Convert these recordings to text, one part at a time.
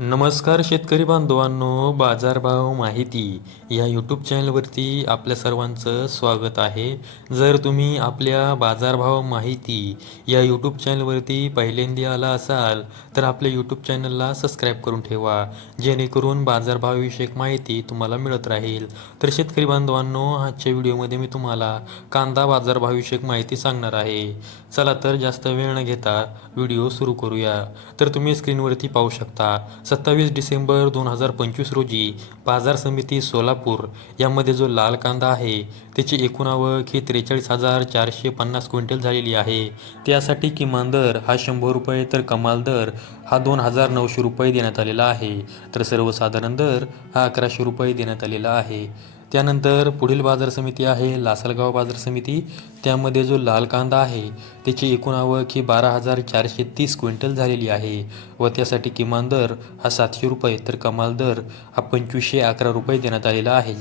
नमस्कार शेतकरी बांधवांनो बाजारभाव माहिती या यूट्यूब चॅनलवरती आपल्या सर्वांचं स्वागत आहे. जर तुम्ही आपल्या बाजारभाव माहिती या यूट्यूब चॅनलवरती पहिल्यांदी आला असाल तर आपल्या यूट्यूब चॅनलला सबस्क्राईब करून ठेवा जेणेकरून बाजारभावविषयक माहिती तुम्हाला मिळत राहील. तर शेतकरी बांधवांनो आजच्या व्हिडिओमध्ये मी तुम्हाला कांदा बाजारभावविषयक माहिती सांगणार आहे. चला तर जास्त वेळ न घेता व्हिडिओ सुरू करूया. तर तुम्ही स्क्रीनवरती पाहू शकता. सत्तावीस डिसेंबर दोन हजार पंचवीस रोजी बाजार समिती सोलापूर यामध्ये जो लाल कांदा आहे त्याची एकूण आवक ही त्रेचाळीस हजार चारशे पन्नास क्विंटल झालेली आहे. त्यासाठी किमान दर हा शंभर रुपये तर कमाल दर हा दोन हजार नऊशे रुपये देण्यात आलेला आहे. तर सर्वसाधारण दर हा अकराशे रुपये देण्यात आलेला आहे. त्यानंतर पुढील बाजार समिती आहे लासलगाव बाजार समिती. त्यामध्ये जो लाल कांदा आहे त्याची एकूण आवक ही बारा हजार चारशे तीस क्विंटल झालेली आहे व त्यासाठी किमान दर हा सातशे रुपये तर कमाल दर हा पंचवीसशे अकरा रुपये देण्यात आलेला आहे.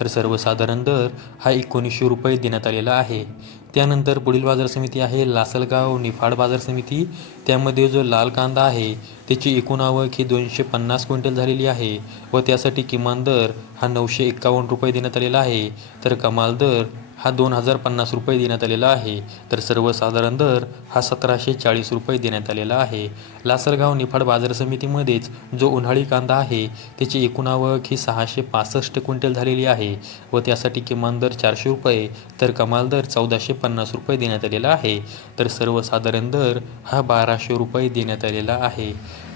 तर सर्वसाधारण दर हा एकोणीसशे रुपये देण्यात आलेला आहे. त्यानंतर पुढील बाजार समिती आहे लासलगाव निफाड बाजार समिती. त्यामध्ये जो लाल कांदा आहे त्याची एकूण आवक ही दोनशे पन्नास क्विंटल झालेली आहे व त्यासाठी किमान दर हा नऊशे एक्कावन्न रुपये देण्यात आलेला आहे. तर कमाल दर हा दोन हजार पन्नास रुपये देण्यात आलेला आहे. तर सर्वसाधारण दर हा सतराशे चाळीस रुपये देण्यात आलेला आहे. लासलगाव निफाड बाजार समितीमध्येच जो उन्हाळी कांदा आहे त्याची एकूण आवक ही सहाशे पासष्ट क्विंटल झालेली आहे व त्यासाठी किमान दर चारशे रुपये तर कमाल दर चौदाशे पन्नास रुपये देण्यात आलेला आहे. तर सर्वसाधारण दर हा बाराशे रुपये देण्यात आलेला आहे.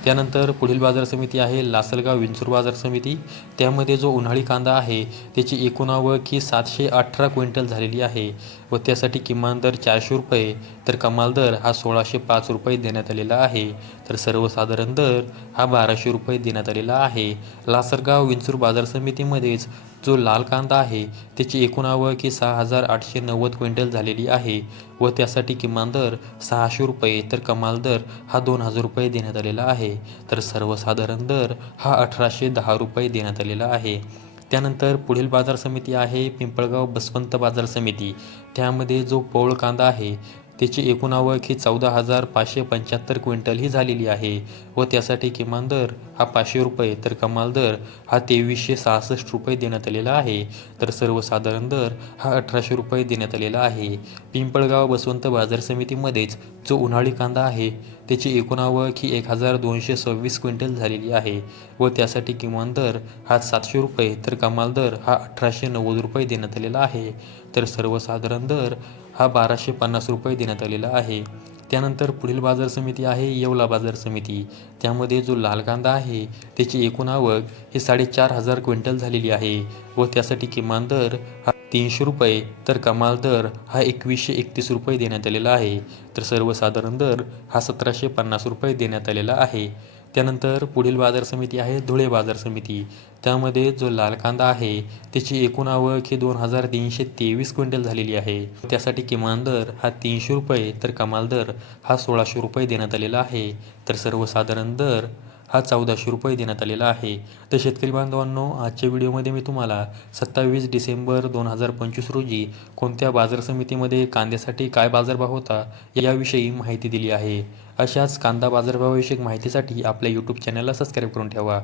त्यानंतर पुढील बाजार समिती आहे लासलगाव विंचूर बाजार समिती. त्यामध्ये जो उन्हाळी कांदा आहे त्याची एकूण आवक ही सातशे अठरा क्विंटल झालेली आहे व त्यासाठी किमान दर चारशे रुपये. तर कमाल दर हा सोळाशे पाच रुपये देण्यात आलेला आहे. तर सर्वसाधारण दर हा बाराशे रुपये देण्यात आलेला आहे. लासलगाव विंचूर बाजार समितीमध्येच जो लाल कांदा आहे त्याची एकूण आवक ही सहा हजार आठशे नव्वद क्विंटल झालेली आहे व त्यासाठी किमान दर सहाशे रुपये. तर कमाल दर हा दोन हजार रुपये देण्यात आलेला आहे. तर सर्वसाधारण दर हा अठराशे दहा रुपये देण्यात आलेला आहे. त्यानंतर पुढील बाजार समिती आहे पिंपळगाव बसवंत बाजार समिती. त्यामध्ये जो पौळ कांदा आहे त्याची एकूण आवक ही चौदा हजार पाचशे पंच्याहत्तर क्विंटल ही झालेली आहे व त्यासाठी किमान दर हा पाचशे रुपये. तर कमाल दर हा तेवीसशे सहासष्ट रुपये देण्यात आलेला आहे. तर सर्वसाधारण दर हा अठराशे रुपये देण्यात आलेला आहे. पिंपळगाव बसवंत बाजार समितीमध्येच जो उन्हाळी कांदा आहे त्याची एकूण आवक ही एक हजार दोनशे सव्वीस क्विंटल झालेली आहे व त्यासाठी किमान दर हा सातशे रुपये. तर कमाल दर हा अठराशे नव्वद रुपये देण्यात आलेला आहे. तर सर्वसाधारण दर हा बाराशे पन्नास रुपये देण्यात आलेला आहे. त्यानंतर पुढील बाजार समिती आहे येवला बाजार समिती. त्यामध्ये जो लाल कांदा आहे त्याची एकूण आवक ही साडेचार हजार क्विंटल झालेली आहे व त्यासाठी किमान दर हा तीनशे रुपये तर कमाल दर हा एकवीसशे एकतीस रुपये देण्यात आलेला आहे. तर सर्वसाधारण दर हा सतराशे पन्नास रुपये देण्यात आलेला आहे. त्यानंतर पुढील बाजार समिती आहे धुळे बाजार समिती. त्यामध्ये जो लाल कांदा आहे त्याची एकूण आवक ही दोन हजार तीनशे तेवीस क्विंटल झालेली आहे. त्यासाठी किमान दर हा तीनशे रुपये तर कमाल दर हा सोळाशे रुपये देण्यात आलेला आहे. तर सर्वसाधारण दर हा चौदाशे रुपये देण्यात आलेला आहे. तर शेतकरी बांधवांनो आजच्या व्हिडिओमध्ये मी तुम्हाला सत्तावीस डिसेंबर दोन हजार पंचवीस रोजी कोणत्या बाजार समितीमध्ये कांद्यासाठी काय बाजारभाव होता याविषयी माहिती दिली आहे. अशाच कांदा बाजारभावाविषयक माहितीसाठी आपल्या यूट्यूब चॅनलला सबस्क्राईब करून ठेवा.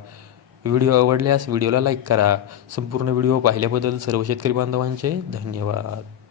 व्हिडिओ आवडल्यास व्हिडिओला लाईक करा. संपूर्ण व्हिडिओ पाहिल्याबद्दल सर्व शेतकरी बांधवांचे धन्यवाद.